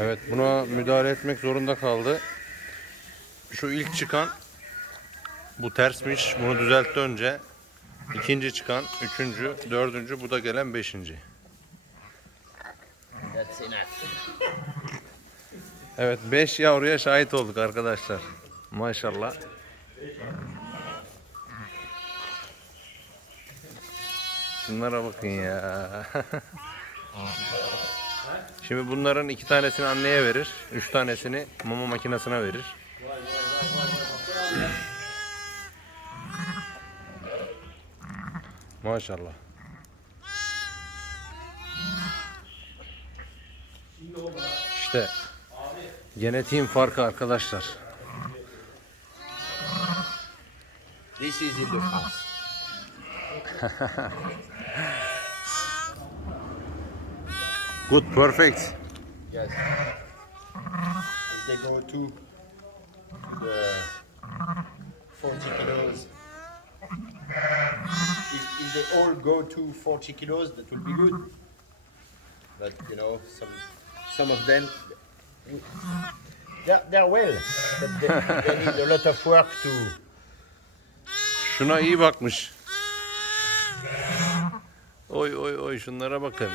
Evet buna müdahale etmek zorunda kaldı. Şu ilk çıkan bu tersmiş. Bunu düzeltti önce. İkinci çıkan, üçüncü, dördüncü, bu da gelen beşinci. Evet 5 yavruya şahit olduk arkadaşlar. Maşallah. Şunlara bakın ya. Şimdi bunların iki tanesini anneye verir. Üç tanesini mama makinesine verir. Maşallah. İşte genetiğin farkı arkadaşlar. This is in the France. Good, perfect. Yes. If they go to, to the 40 kilos, if, if they all go to 40 kilos, that will be good. But you know, some some of them, they're, they're well, but they, they need a lot of work to. Şuna iyi bakmış. Oy oy oy şunlara bakın.